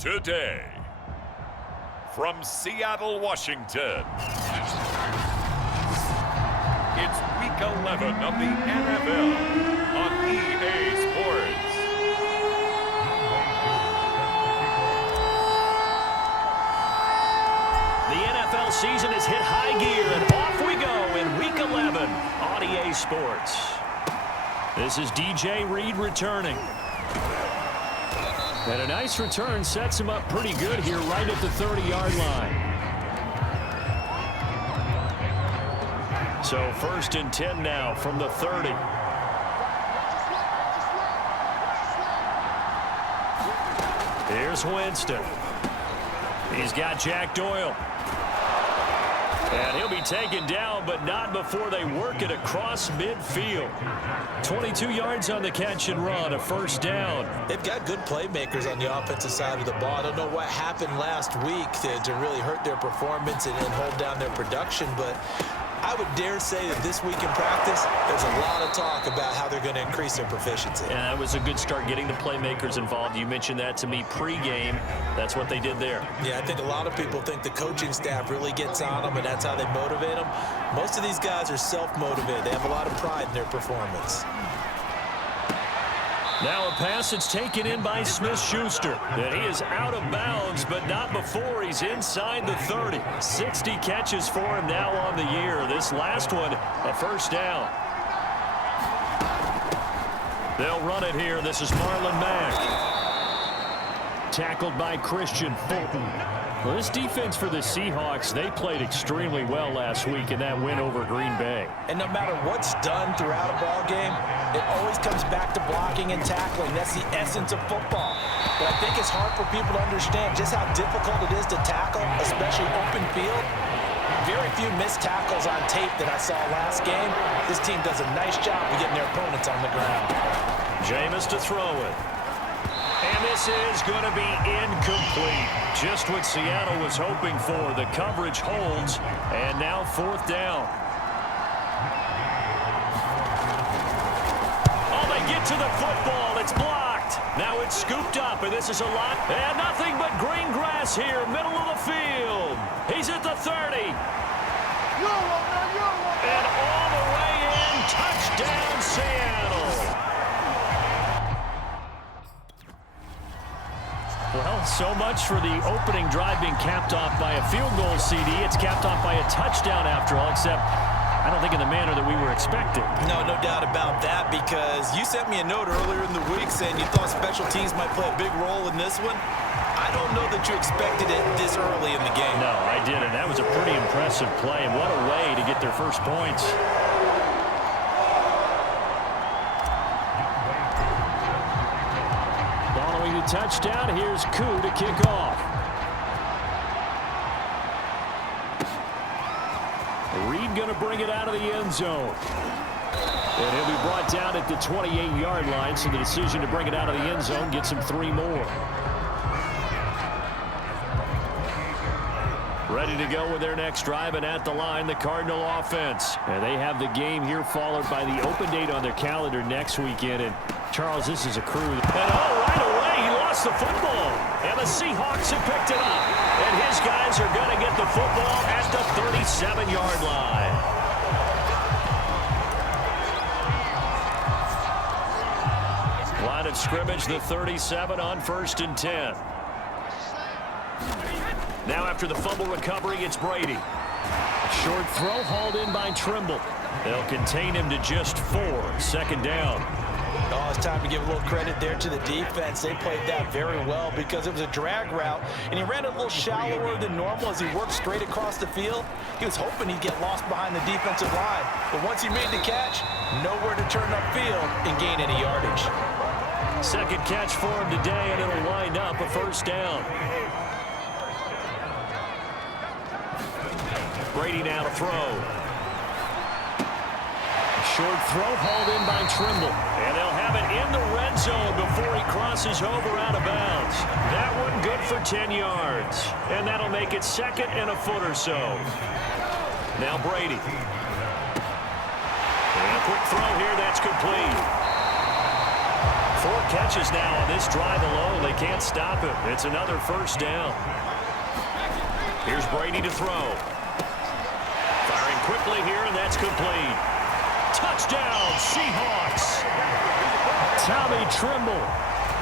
Today, from Seattle, Washington, it's Week 11 of the NFL on EA Sports. The NFL season has hit high gear, and off we go in Week 11 on EA Sports. This is DJ Reed returning. And a nice return sets him up pretty good here right at the 30-yard line. So 1st and 10 now from the 30. Here's Winston. He's got Jack Doyle. And he'll be taken down, but not before they work it across midfield. 22 yards on the catch and run, a first down. They've got good playmakers on the offensive side of the ball. I don't know what happened last week to really hurt their performance and hold down their production, but I would dare say that this week in practice, there's a lot of talk about how they're going to increase their proficiency. And that was a good start getting the playmakers involved. You mentioned that to me pregame. That's what they did there. Yeah, I think a lot of people think the coaching staff really gets on them, and that's how they motivate them. Most of these guys are self-motivated. They have a lot of pride in their performance. Now a pass that's taken in by Smith-Schuster. And he is out of bounds, but not before he's inside the 30. 60 catches for him now on the year. This last one, a first down. They'll run it here. This is Marlon Mack. Tackled by Christian Fulton. Well, this defense for the Seahawks, they played extremely well last week in that win over Green Bay. And no matter what's done throughout a ball game, it always comes back to blocking and tackling. That's the essence of football. But I think it's hard for people to understand just how difficult it is to tackle, especially open field. Very few missed tackles on tape that I saw last game. This team does a nice job of getting their opponents on the ground. Jameis to throw it. And this is going to be incomplete. Just what Seattle was hoping for. The coverage holds, and now 4th down. Oh, they get to the football. It's blocked. Now it's scooped up, and this is a lot. And nothing but green grass here, middle of the field. He's at the 30. And all the way in, touchdown Seattle. Well, so much for the opening drive being capped off by a field goal, CD. It's capped off by a touchdown after all, except I don't think in the manner that we were expecting. No doubt about that, because you sent me a note earlier in the week saying you thought special teams might play a big role in this one. I don't know that you expected it this early in the game. No, I didn't. That was a pretty impressive play, and what a way to get their first points. Following the touchdown, here's Koo to kick off. Reed going to bring it out of the end zone. And he'll be brought down at the 28-yard line, so the decision to bring it out of the end zone gets him 3 more. Ready to go with their next drive, and at the line, the Cardinal offense. And they have the game here followed by the open date on their calendar next weekend. And, Charles, this is a crew. And, right away, he lost the football. And the Seahawks have picked it up. And his guys are going to get the football at the 37-yard line. Line of scrimmage, the 37 on 1st and 10. Now after the fumble recovery, it's Brady. Short throw hauled in by Trimble. They'll contain him to just 4. 2nd down. Oh, it's time to give a little credit there to the defense. They played that very well because it was a drag route, and he ran a little shallower than normal as he worked straight across the field. He was hoping he'd get lost behind the defensive line, but once he made the catch, nowhere to turn upfield and gain any yardage. 2nd catch for him today, and it'll wind up a 1st down. Brady now to throw. Short throw hauled in by Trimble. And they'll have it in the red zone before he crosses over out of bounds. That one good for 10 yards. And that'll make it 2nd and a foot or so. Now Brady. And a quick throw here, that's complete. 4 catches now on this drive alone. They can't stop it. It's another 1st down. Here's Brady to throw. Firing quickly here, and that's complete. Touchdown, Seahawks. Tommy Trimble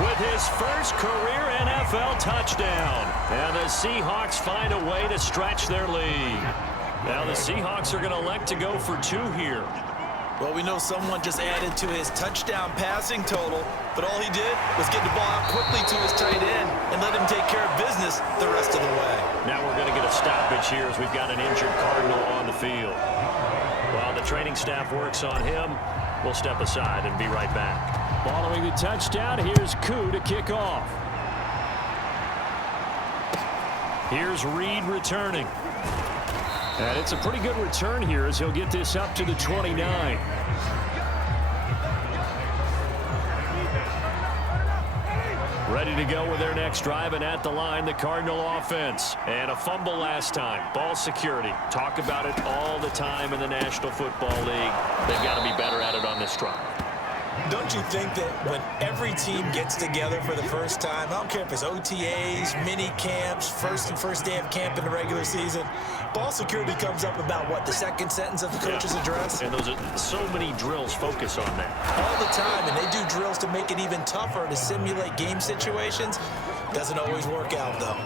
with his first career NFL touchdown. And the Seahawks find a way to stretch their lead. Now the Seahawks are going to elect to go for 2 here. Well, we know someone just added to his touchdown passing total, but all he did was get the ball out quickly to his tight end and let him take care of business the rest of the way. Now we're going to get a stoppage here as we've got an injured Cardinal on the field. While the training staff works on him, we'll step aside and be right back. Following the touchdown, here's Koo to kick off. Here's Reed returning. And it's a pretty good return here as he'll get this up to the 29. Ready to go with their next drive, and at the line, the Cardinal offense. And a fumble last time. Ball security. Talk about it all the time in the National Football League. They've got to be better at it on this drive. Don't you think that when every team gets together for the first time, I don't care if it's OTAs, mini camps, first day of camp in the regular season, ball security comes up about, what, the 2nd sentence of the coach's address? And those are so many drills focus on that. All the time, and they do drills to make it even tougher to simulate game situations. Doesn't always work out, though.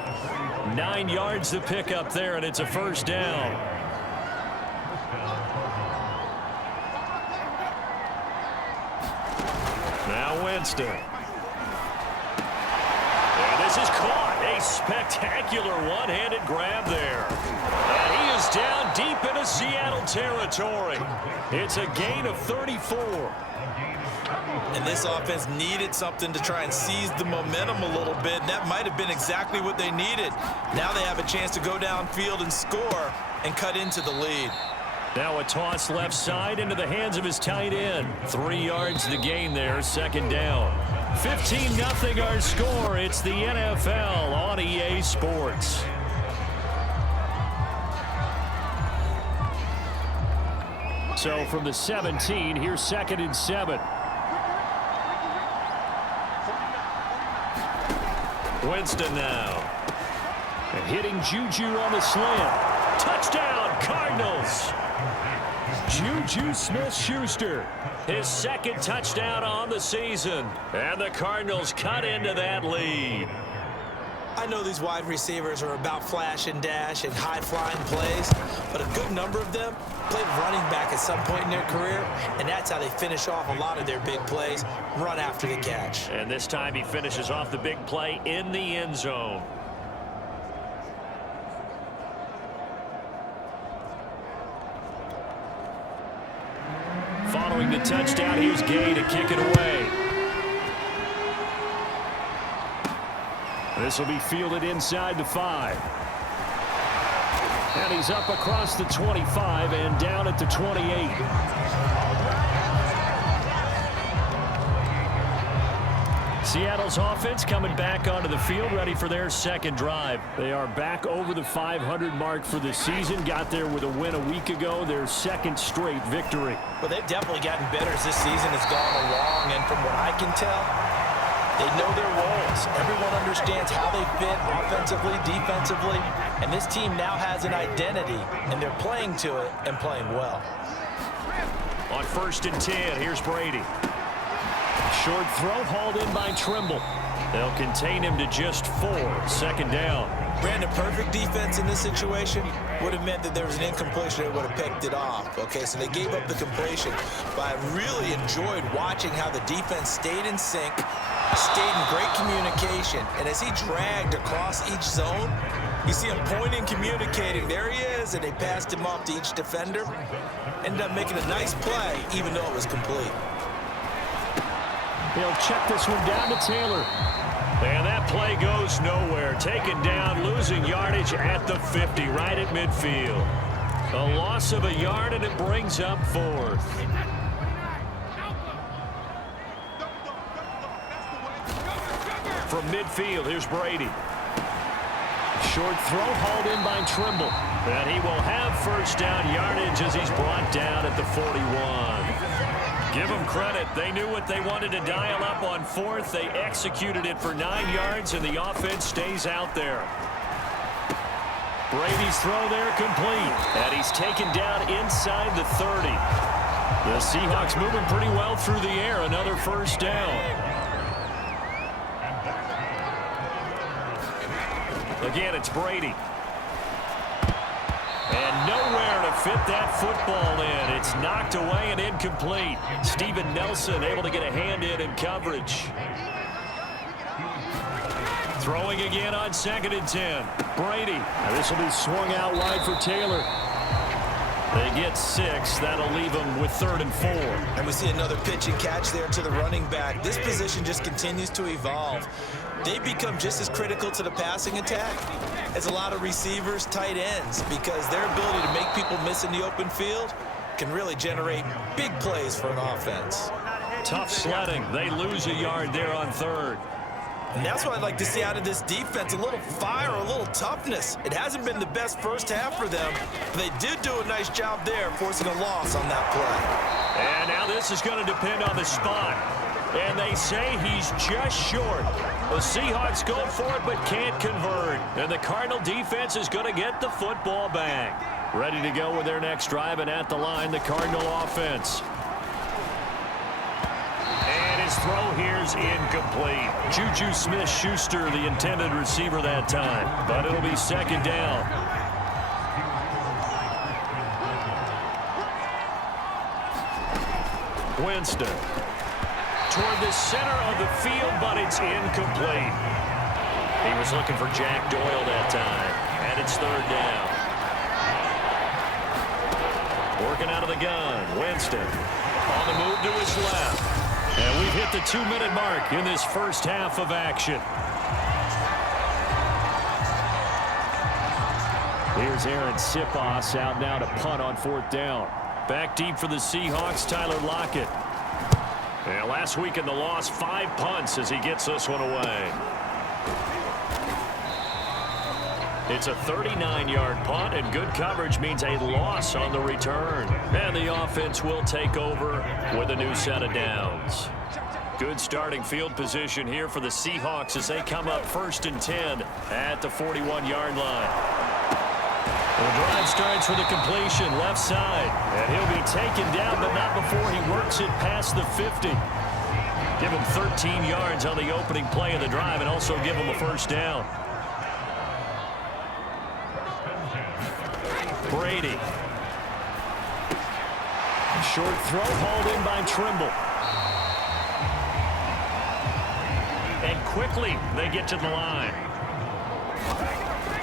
9 yards to pick up there, and it's a 1st down. Now Winston. And this is caught. A spectacular one-handed grab there. And he is down deep into Seattle territory. It's a gain of 34. And this offense needed something to try and seize the momentum a little bit. And that might have been exactly what they needed. Now they have a chance to go downfield and score and cut into the lead. Now a toss left side into the hands of his tight end. 3 yards the gain there, 2nd down. 15-0 our score. It's the NFL on EA Sports. So from the 17, here's 2nd and 7. Winston now. And hitting Juju on the slant. Touchdown, Cardinals. Juju Smith-Schuster, his 2nd touchdown on the season. And the Cardinals cut into that lead. I know these wide receivers are about flash and dash and high-flying plays, but a good number of them played running back at some point in their career, and that's how they finish off a lot of their big plays, run after the catch. And this time he finishes off the big play in the end zone. Following the touchdown, here's Gay to kick it away. This will be fielded inside the 5. And he's up across the 25 and down at the 28. Seattle's offense coming back onto the field, ready for their second drive. They are back over the 500 mark for the season. Got there with a win a week ago, their second straight victory. Well, they've definitely gotten better as this season has gone along, and from what I can tell, they know their roles. Everyone understands how they fit offensively, defensively, and this team now has an identity, and they're playing to it and playing well. On 1st and 10, here's Brady. Short throw hauled in by Trimble. They'll contain him to just 4. 2nd down. Brandon, perfect defense in this situation would have meant that there was an incompletion that would have picked it off. Okay, so they gave up the completion, but I really enjoyed watching how the defense stayed in sync, stayed in great communication, and as he dragged across each zone, you see him pointing, communicating. There he is, and they passed him off to each defender. Ended up making a nice play, even though it was complete. He'll check this one down to Taylor. And that play goes nowhere. Taken down, losing yardage at the 50, right at midfield. A loss of a yard, and it brings up 4th. From midfield, here's Brady. Short throw hauled in by Trimble. And he will have 1st down yardage as he's brought down at the 41. Give them credit. They knew what they wanted to dial up on 4th. They executed it for 9 yards, and the offense stays out there. Brady's throw there complete. And he's taken down inside the 30. The Seahawks moving pretty well through the air. Another 1st down. Again, it's Brady. And nowhere to fit that football in. It's knocked away and incomplete. Steven Nelson able to get a hand in coverage. Throwing again on 2nd and 10. Brady. Now this will be swung out wide for Taylor. They get 6. That'll leave them with 3rd and 4. And we see another pitch and catch there to the running back. This position just continues to evolve. They become just as critical to the passing attack as a lot of receivers, tight ends, because their ability to make people miss in the open field can really generate big plays for an offense. Tough sledding. They lose a yard there on 3rd. And that's what I'd like to see out of this defense, a little fire, a little toughness. It hasn't been the best first half for them, but they did do a nice job there, forcing a loss on that play. And now this is going to depend on the spot. And they say he's just short. The Seahawks go for it but can't convert. And the Cardinal defense is going to get the football back. Ready to go with their next drive, and at the line, the Cardinal offense. And his throw here's incomplete. Juju Smith-Schuster, the intended receiver that time. But it'll be 2nd down. Winston. Toward the center of the field, but it's incomplete. He was looking for Jack Doyle that time, and it's 3rd down. Working out of the gun, Winston on the move to his left. And we've hit the 2-minute mark in this first half of action. Here's Aaron Sipos out now to punt on 4th down. Back deep for the Seahawks, Tyler Lockett. And last week in the loss, 5 punts as he gets this one away. It's a 39-yard punt, and good coverage means a loss on the return. And the offense will take over with a new set of downs. Good starting field position here for the Seahawks as they come up 1st and 10 at the 41-yard line. The drive starts with a completion left side, and he'll be taken down, but not before he works it past the 50. Give him 13 yards on the opening play of the drive and also give him a 1st down. Brady. Short throw hauled in by Trimble. And quickly they get to the line.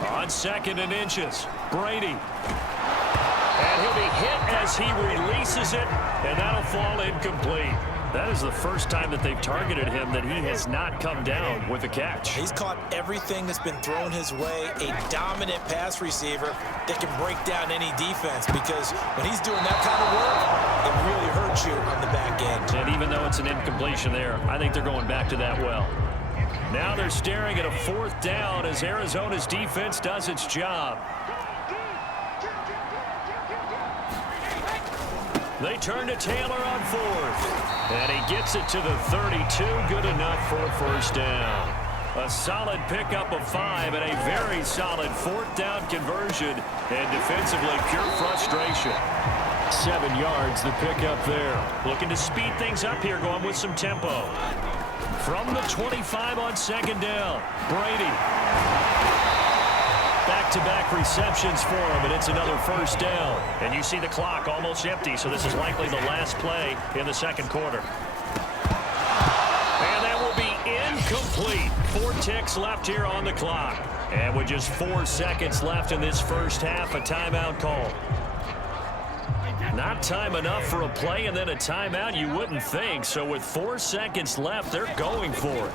On 2nd and inches, Brady. And he'll be hit as he releases it, and that'll fall incomplete. That is the first time that they've targeted him that he has not come down with a catch. He's caught everything that's been thrown his way, a dominant pass receiver that can break down any defense, because when he's doing that kind of work, it really hurts you on the back end. And even though it's an incompletion there, I think they're going back to that well. Now they're staring at a 4th down as Arizona's defense does its job. They turn to Taylor on 4th. And he gets it to the 32. Good enough for a 1st down. A solid pickup of 5 and a very solid 4th down conversion. And defensively, pure frustration. 7 yards, the pickup there. Looking to speed things up here, going with some tempo. From the 25 on 2nd down, Brady. Back-to-back receptions for him, and it's another 1st down. And you see the clock almost empty, so this is likely the last play in the 2nd quarter. And that will be incomplete. 4 ticks left here on the clock. And with just 4 seconds left in this first half, a timeout call. Not time enough for a play and then a timeout, you wouldn't think. So with 4 seconds left, they're going for it.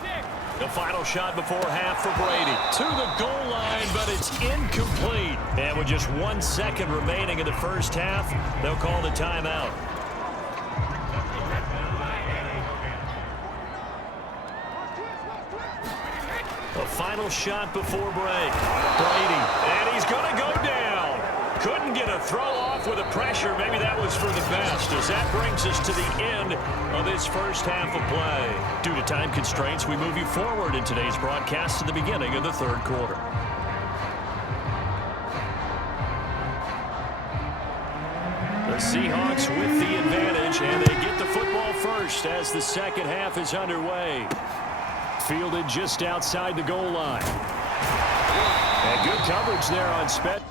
The final shot before half for Brady. To the goal line, but it's incomplete. And with just 1 second remaining in the first half, they'll call the timeout. The final shot before break. Brady, and he's going to go down. Couldn't get a throw off with the pressure. Maybe that was for the best, as that brings us to the end of this first half of play. Due to time constraints, we move you forward in today's broadcast to the beginning of the 3rd quarter. The Seahawks with the advantage, and they get the football first as the second half is underway. Fielded just outside the goal line. And good coverage there on Spet.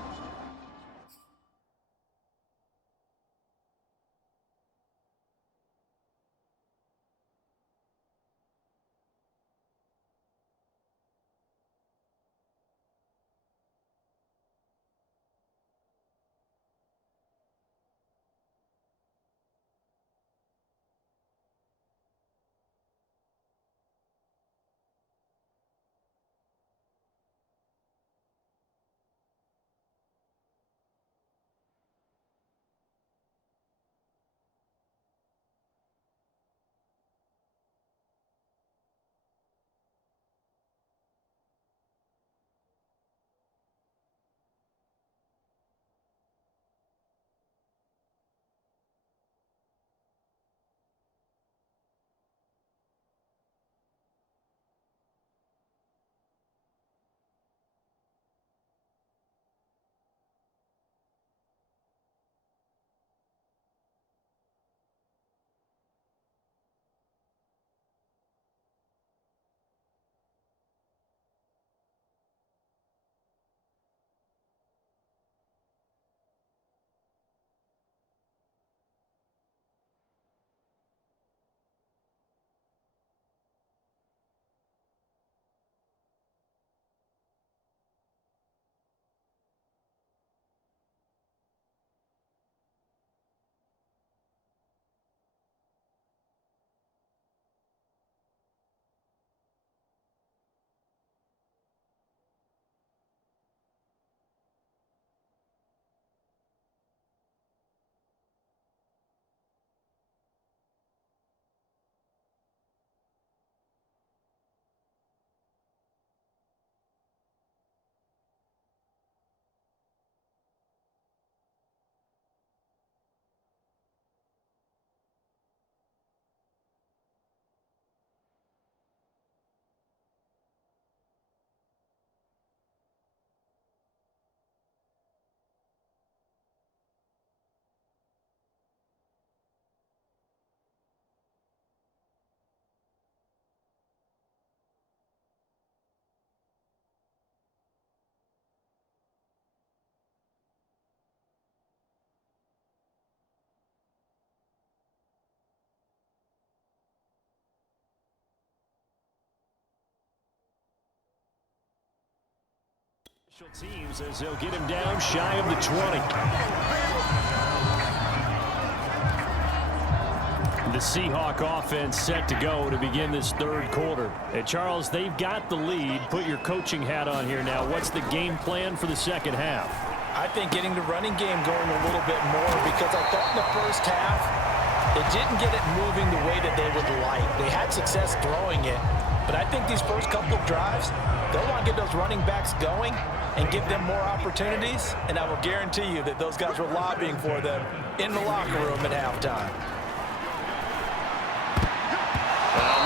Teams as they'll get him down shy of the 20. The Seahawk offense set to go to begin this third quarter. And Charles, they've got the lead. Put your coaching hat on here now. What's the game plan for the second half? I think getting the running game going a little bit more, because I thought in the first half it didn't get it moving the way that they would like. They had success throwing it, but I think these first couple of drives, they'll want to get those running backs going and give them more opportunities, and I will guarantee you that those guys were lobbying for them in the locker room at halftime.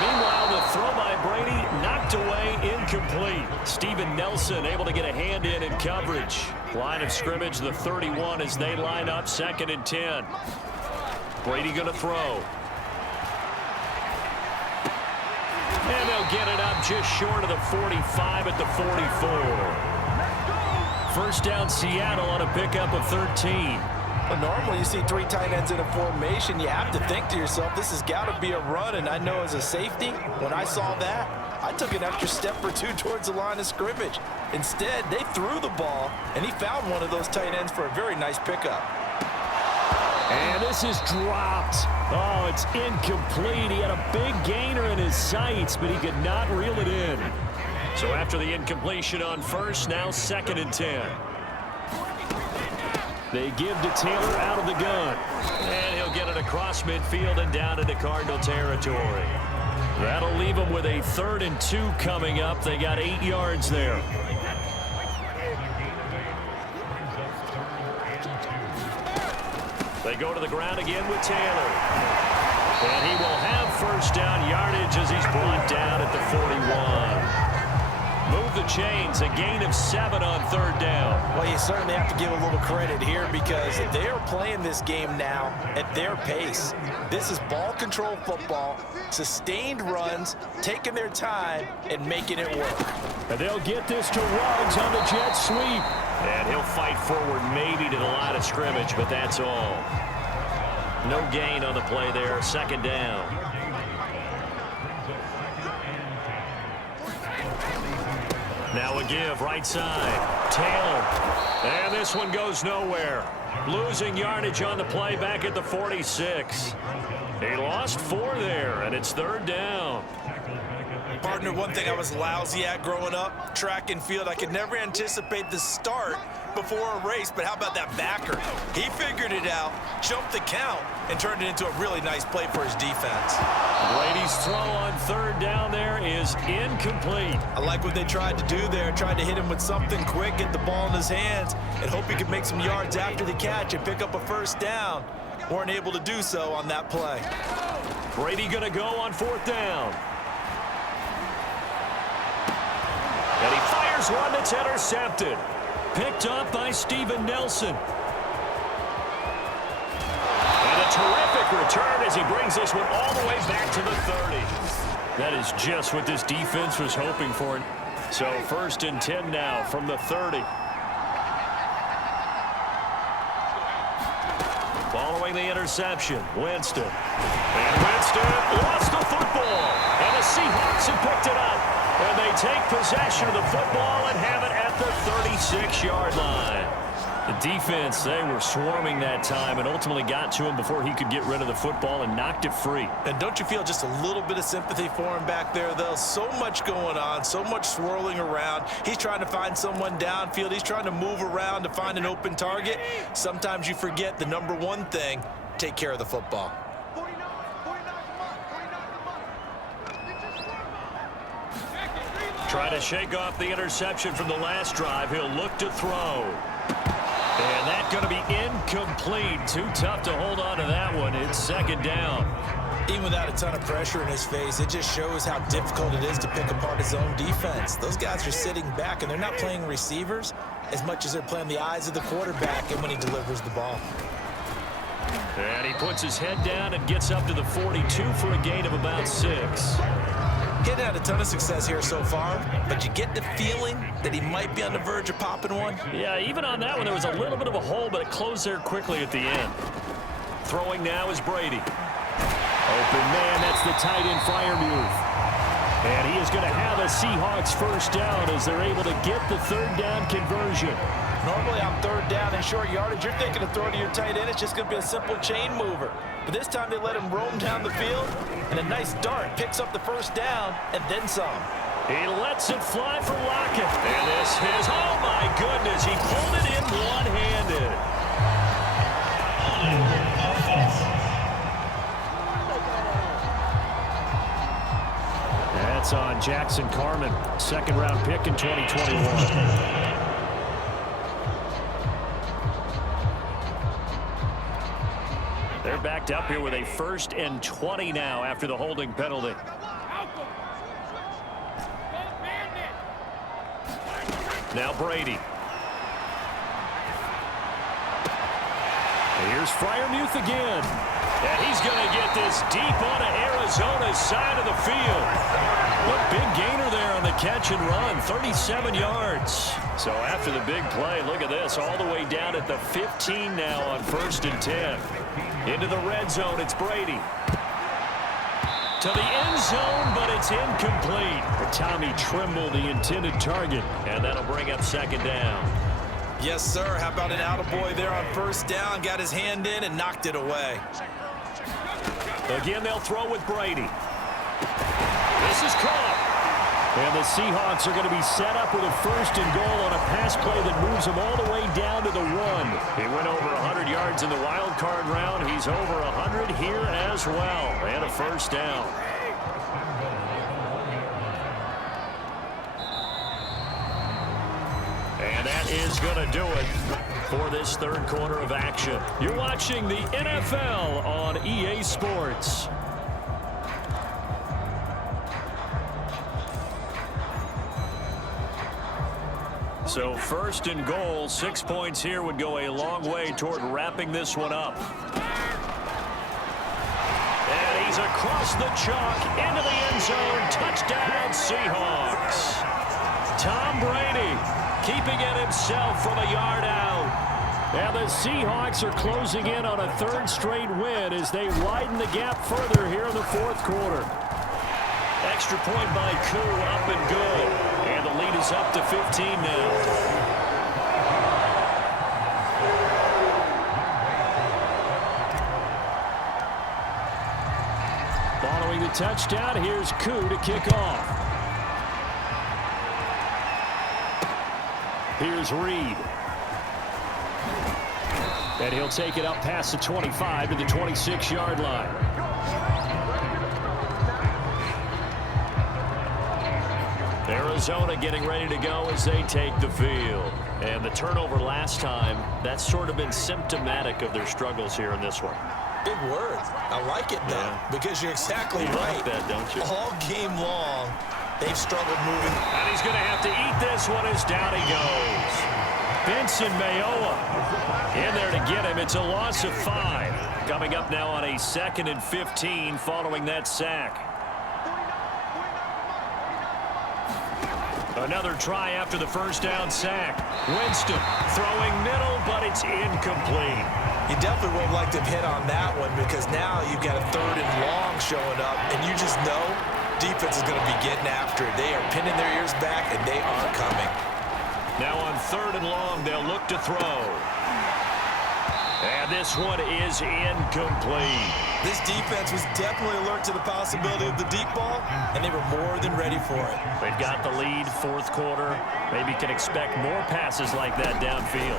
Meanwhile, the throw by Brady knocked away, incomplete. Steven Nelson able to get a hand in coverage. Line of scrimmage, the 31 as they line up, 2nd and 10. Brady going to throw. And they'll get it up just short of the 45 at the 44. First down Seattle on a pickup of 13. Well, normally you see 3 tight ends in a formation. You have to think to yourself, this has got to be a run. And I know as a safety, when I saw that, I took an extra step or 2 towards the line of scrimmage. Instead, they threw the ball, and he found one of those tight ends for a very nice pickup. And this is dropped. Oh, it's incomplete. He had a big gainer in his sights, but he could not reel it in. So after the incompletion on first, now 2nd and 10. They give to Taylor out of the gun. And he'll get it across midfield and down into Cardinal territory. That'll leave them with a 3rd and 2 coming up. They got 8 yards there. They go to the ground again with Taylor. And he will have first down yardage as he's brought down at the 41. Move the chains, a gain of 7 on 3rd down. Well, you certainly have to give a little credit here, because they are playing this game now at their pace. This is ball control football, sustained runs, taking their time and making it work. And they'll get this to Ruggs on the jet sweep. And he'll fight forward maybe to the line of scrimmage, but that's all. No gain on the play there, 2nd down. Now a give, right side. Taylor. And this one goes nowhere. Losing yardage on the play back at the 46. He lost 4 there, and it's 3rd down. Partner, one thing I was lousy at growing up, track and field, I could never anticipate the start before a race, but how about that backer? He figured it out, jumped the count, and turned it into a really nice play for his defense. Brady's throw on 3rd down there is incomplete. I like what they tried to do there, tried to hit him with something quick, get the ball in his hands, and hope he could make some yards after the catch and pick up a first down. Weren't able to do so on that play. Brady gonna go on 4th down. And he fires one that's intercepted. Picked up by Steven Nelson. And a terrific return as he brings this one all the way back to the 30. That is just what this defense was hoping for. So 1st and 10 now from the 30. Following the interception, Winston. And Winston lost the football. And the Seahawks have picked it up. And they take possession of the football and have it at the 36-yard line. The defense, they were swarming that time and ultimately got to him before he could get rid of the football and knocked it free. And don't you feel just a little bit of sympathy for him back there, though? So much going on, so much swirling around. He's trying to find someone downfield. He's trying to move around to find an open target. Sometimes you forget the number one thing, take care of the football. Try to shake off the interception from the last drive. He'll look to throw. And that's going to be incomplete. Too tough to hold on to that one. It's 2nd down. Even without a ton of pressure in his face, it just shows how difficult it is to pick apart his own defense. Those guys are sitting back, and they're not playing receivers as much as they're playing the eyes of the quarterback and when he delivers the ball. And he puts his head down and gets up to the 42 for a gain of about 6. Getting had a ton of success here so far, but you get the feeling that he might be on the verge of popping one. Yeah, even on that one, there was a little bit of a hole, but it closed there quickly at the end. Throwing now is Brady. Open man, that's the tight end Freiermuth. And he is going to have a Seahawks first down as they're able to get the third down conversion. Normally on third down and short yardage, you're thinking of throwing to your tight end. It's just going to be a simple chain mover. But this time they let him roam down the field, and a nice dart picks up the first down and then some. He lets it fly for Lockett. And this is, oh my goodness, he pulled it in one-handed. That's on Jackson Carman, second-round pick in 2021. They're backed up here with a 1st and 20 now after the holding penalty. Now Brady. Here's Freiermuth again. And he's going to get this deep onto Arizona's side of the field. A big gainer there on the catch and run, 37 yards. So after the big play, look at this, all the way down at the 15 now on 1st and 10. Into the red zone, it's Brady. To the end zone, but it's incomplete. Tommy Tremble, the intended target, and that'll bring up 2nd down. Yes, sir. How about an attaboy there on 1st down? Got his hand in and knocked it away. Again, they'll throw with Brady. This is caught. And the Seahawks are going to be set up with a 1st and goal on a pass play that moves them all the way down to the 1. He went over 100 yards in the wild card round. He's over 100 here as well. And a 1st down. And that is going to do it for this 3rd quarter of action. You're watching the NFL on EA Sports. So 1st and goal, 6 points here would go a long way toward wrapping this one up. And he's across the chalk into the end zone. Touchdown, Seahawks. Tom Brady keeping it himself from a yard out. And the Seahawks are closing in on a 3rd straight win as they widen the gap further here in the 4th quarter. Extra point by Koo, up and good. And the lead is up to 15 now. Following the touchdown, here's Koo to kick off. Here's Reed. And he'll take it up past the 25 to the 26-yard line. Arizona getting ready to go as they take the field. And the turnover last time, that's sort of been symptomatic of their struggles here in this one. Big word. I like it, though, because you're exactly right. Like that, don't you? All game long, they've struggled moving. And he's going to have to eat this one as down he goes. Benson Mayowa in there to get him. It's a loss of 5. Coming up now on a 2nd and 15 following that sack. Another try after the 1st down sack. Winston throwing middle, but it's incomplete. You definitely would have liked to hit on that one because now you've got a 3rd and long showing up, and you just know defense is going to be getting after it. They are pinning their ears back, and they are coming. Now on 3rd and long, they'll look to throw. And this one is incomplete. This defense was definitely alert to the possibility of the deep ball, and they were more than ready for it. They've got the lead, 4th quarter. Maybe can expect more passes like that downfield.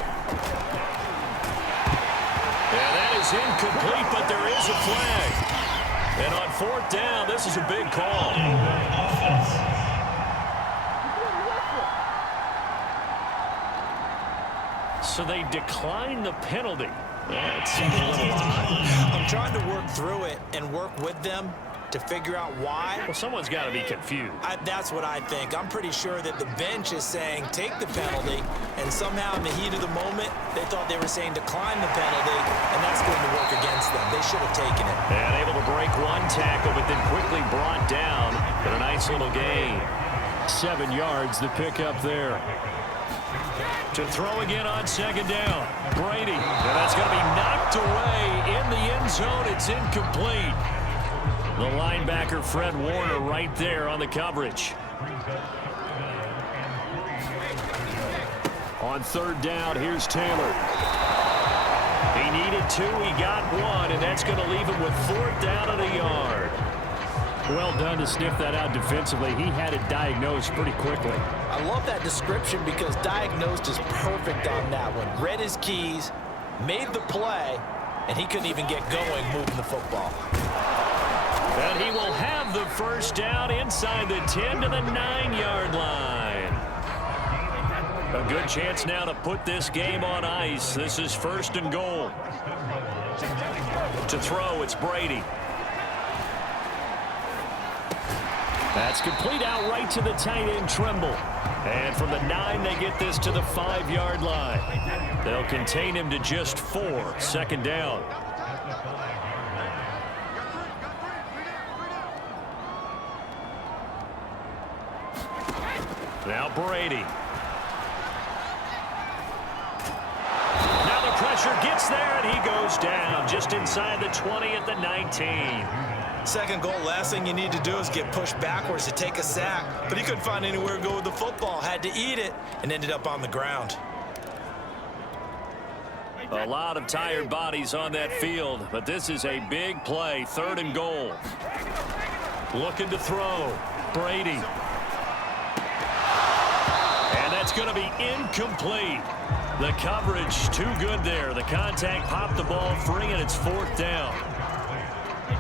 Yeah, that is incomplete, but there is a flag. And on 4th down, this is a big call. So they decline the penalty. That seems a little odd. I'm trying to work through it and work with them to figure out why. Well, someone's got to be confused. That's what I think. I'm pretty sure that the bench is saying take the penalty, and somehow in the heat of the moment, they thought they were saying decline the penalty, and that's going to work against them. They should have taken it. And able to break one tackle, but then quickly brought down for a nice little gain. 7 yards, the pickup there. To throw again on 2nd down. Brady. And that's going to be knocked away in the end zone. It's incomplete. The linebacker, Fred Warner, right there on the coverage. On third down, here's Taylor. He needed 2, he got 1, and that's going to leave him with 4th down and a yard. Well done to sniff that out defensively. He had it diagnosed pretty quickly. I love that description because diagnosed is perfect on that one. Read his keys, made the play, and he couldn't even get going moving the football. And he will have the first down inside the 10 to the 9-yard line. A good chance now to put this game on ice. This is 1st and goal. To throw, it's Brady. That's complete out right to the tight end, Trimble. And from the 9, they get this to the 5-yard line. They'll contain him to just 4. 2nd down. Now Brady. Now the pressure gets there, and he goes down just inside the 20 at the 19. Second goal, last thing you need to do is get pushed backwards to take a sack. But he couldn't find anywhere to go with the football. Had to eat it and ended up on the ground. A lot of tired bodies on that field, but this is a big play. 3rd and goal. Looking to throw. Brady. And that's going to be incomplete. The coverage too good there. The contact popped the ball free, and it's 4th down.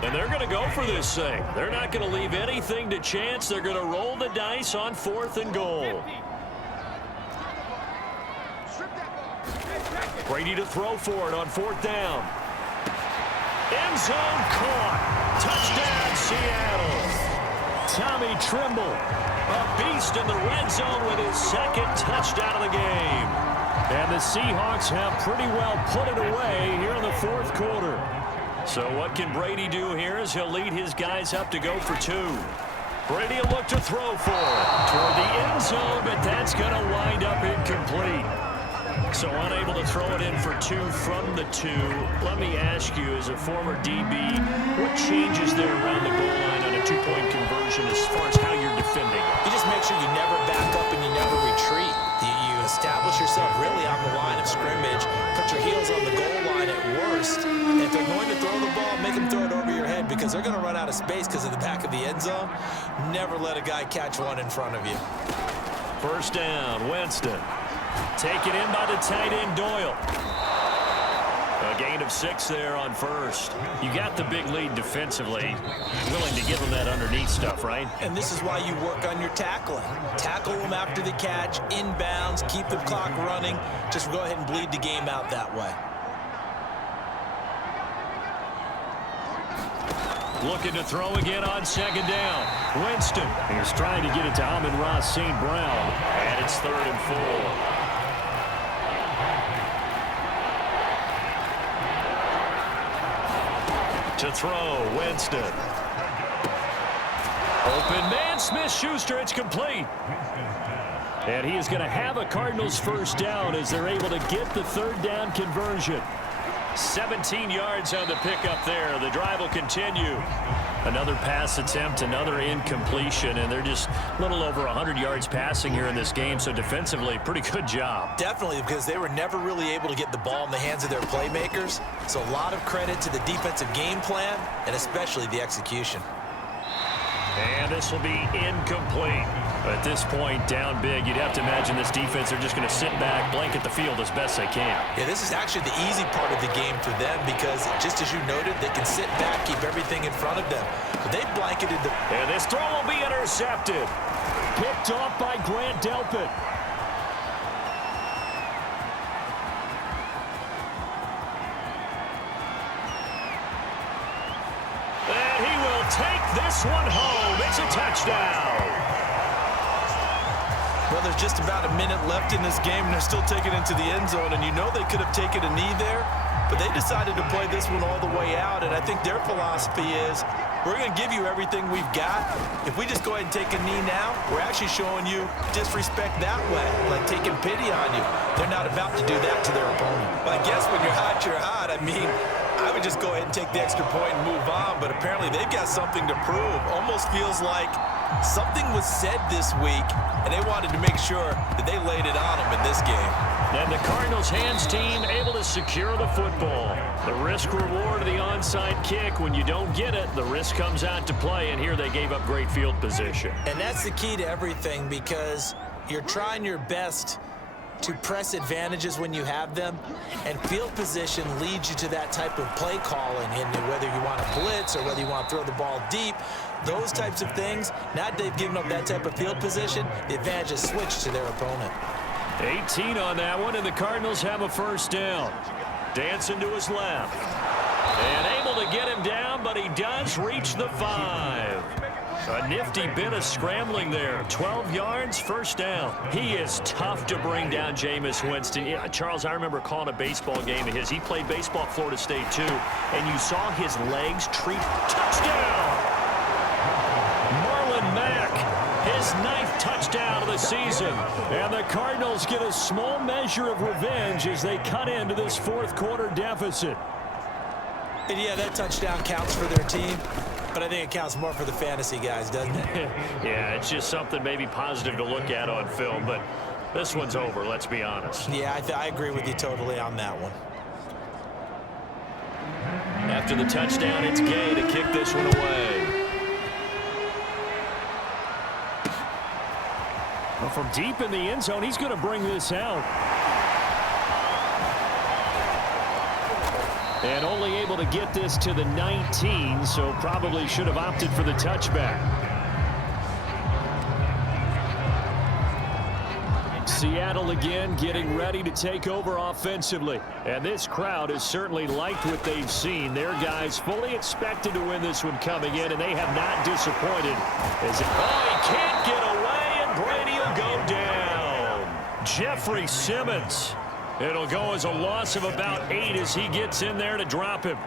And they're going to go for this thing. They're not going to leave anything to chance. They're going to roll the dice on 4th and goal. Brady to throw for it on 4th down. End zone caught. Touchdown, Seattle. Tommy Trimble, a beast in the red zone with his 2nd touchdown of the game. And the Seahawks have pretty well put it away here in the 4th quarter. So what can Brady do here is he'll lead his guys up to go for 2. Brady will look to throw for it toward the end zone, but that's going to wind up incomplete. So unable to throw it in for 2 from the 2. Let me ask you, as a former DB, what changes there around the goal line on a 2-point conversion as far as how you're defending? You just make sure you never back up and you never retreat. You establish yourself really on the line of scrimmage, put your heels on the goal line at worst. And if they're going to throw the ball, make them throw it over your head because they're going to run out of space because of the back of the end zone. Never let a guy catch one in front of you. 1st down, Winston. Taken in by the tight end, Doyle. A gain of 6 there on 1st. You got the big lead defensively. Willing to give them that underneath stuff, right? And this is why you work on your tackling. Tackle them after the catch, inbounds, keep the clock running. Just go ahead and bleed the game out that way. Looking to throw again on 2nd down. Winston. He's trying to get it to Amon-Ra St. Brown. And it's 3rd and 4. To throw, Winston. Open man, Smith-Schuster, it's complete. And he is going to have a Cardinals 1st down as they're able to get the 3rd down conversion. 17 yards on the pickup there. The drive will continue. Another pass attempt, another incompletion, and they're just a little over 100 yards passing here in this game, so defensively, pretty good job. Definitely, because they were never really able to get the ball in the hands of their playmakers, so a lot of credit to the defensive game plan and especially the execution. And this will be incomplete. At this point, down big, you'd have to imagine this defense are just going to sit back, blanket the field as best they can. Yeah, this is actually the easy part of the game for them because, just as you noted, they can sit back, keep everything in front of them. But they blanketed the... And this throw will be intercepted. Picked off by Grant Delpit. And he will take this one home. It's a touchdown. Well, there's just about a minute left in this game, and they're still taking it into the end zone. And you know they could have taken a knee there, but they decided to play this one all the way out. And I think their philosophy is, we're going to give you everything we've got. If we just go ahead and take a knee now, we're actually showing you disrespect that way, like taking pity on you. They're not about to do that to their opponent. But I guess when you're hot, I mean, I would just go ahead and take the extra point and move on, but apparently they've got something to prove. Almost feels like something was said this week, and they wanted to make sure that they laid it on them in this game. And the Cardinals hands team able to secure the football. The risk reward of the onside kick. When you don't get it, the risk comes out to play, and here they gave up great field position. And that's the key to everything, because you're trying your best to press advantages when you have them, and field position leads you to that type of play calling, and whether you want to blitz or whether you want to throw the ball deep, those types of things. Now that they've given up that type of field position, the advantage is switched to their opponent. 18 on that one, and the Cardinals have a first down. Dancing to his left. And able to get him down, but he does reach the 5. A nifty bit of scrambling there. 12 yards, first down. He is tough to bring down, Jameis Winston. Yeah, Charles, I remember calling a baseball game of his. He played baseball at Florida State, too. And you saw his legs treat. Touchdown! Marlon Mack, his 9th touchdown of the season. And the Cardinals get a small measure of revenge as they cut into this fourth quarter deficit. And yeah, that touchdown counts for their team, but I think it counts more for the fantasy guys, doesn't it? Yeah, it's just something maybe positive to look at on film, but this one's over, let's be honest. Yeah, I agree with you totally on that one. After the touchdown, it's Gay to kick this one away. Well, from deep in the end zone, he's going to bring this out. And only able to get this to the 19, so probably should have opted for the touchback. Seattle again getting ready to take over offensively. And this crowd has certainly liked what they've seen. Their guys fully expected to win this one coming in, and they have not disappointed. He can't get away, and Brady will go down. Jeffrey Simmons. It'll go as a loss of about 8 as he gets in there to drop him.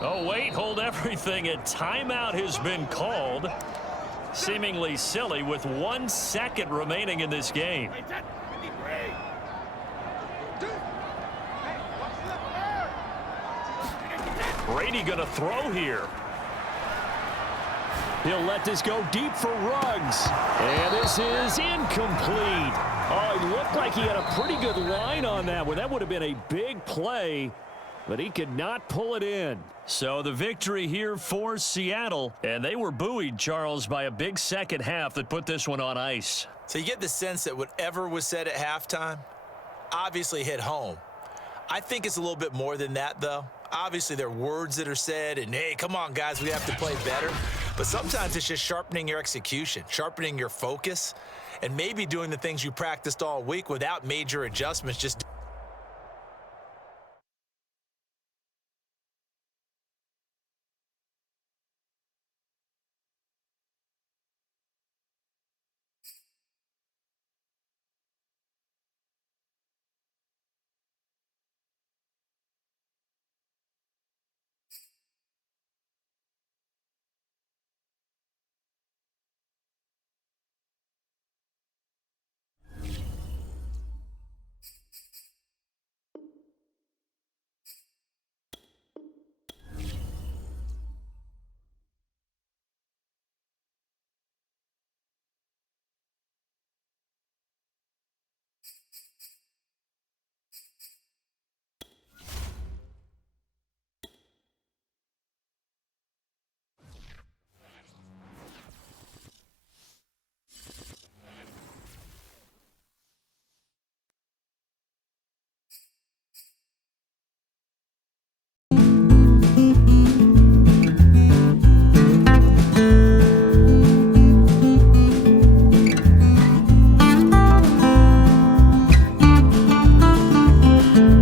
Oh, wait, hold everything. A timeout has been called. Seemingly silly with 1 second remaining in this game. Brady going to throw here. He'll let this go deep for Ruggs. And this is incomplete. Oh, it looked like he had a pretty good line on that one. That would have been a big play, but he could not pull it in. So the victory here for Seattle. And they were buoyed, Charles, by a big second half that put this one on ice. So you get the sense that whatever was said at halftime obviously hit home. I think it's a little bit more than that, though. Obviously, there are words that are said, and, hey, come on, guys, we have to play better. But sometimes it's just sharpening your execution, sharpening your focus, and maybe doing the things you practiced all week without major adjustments, just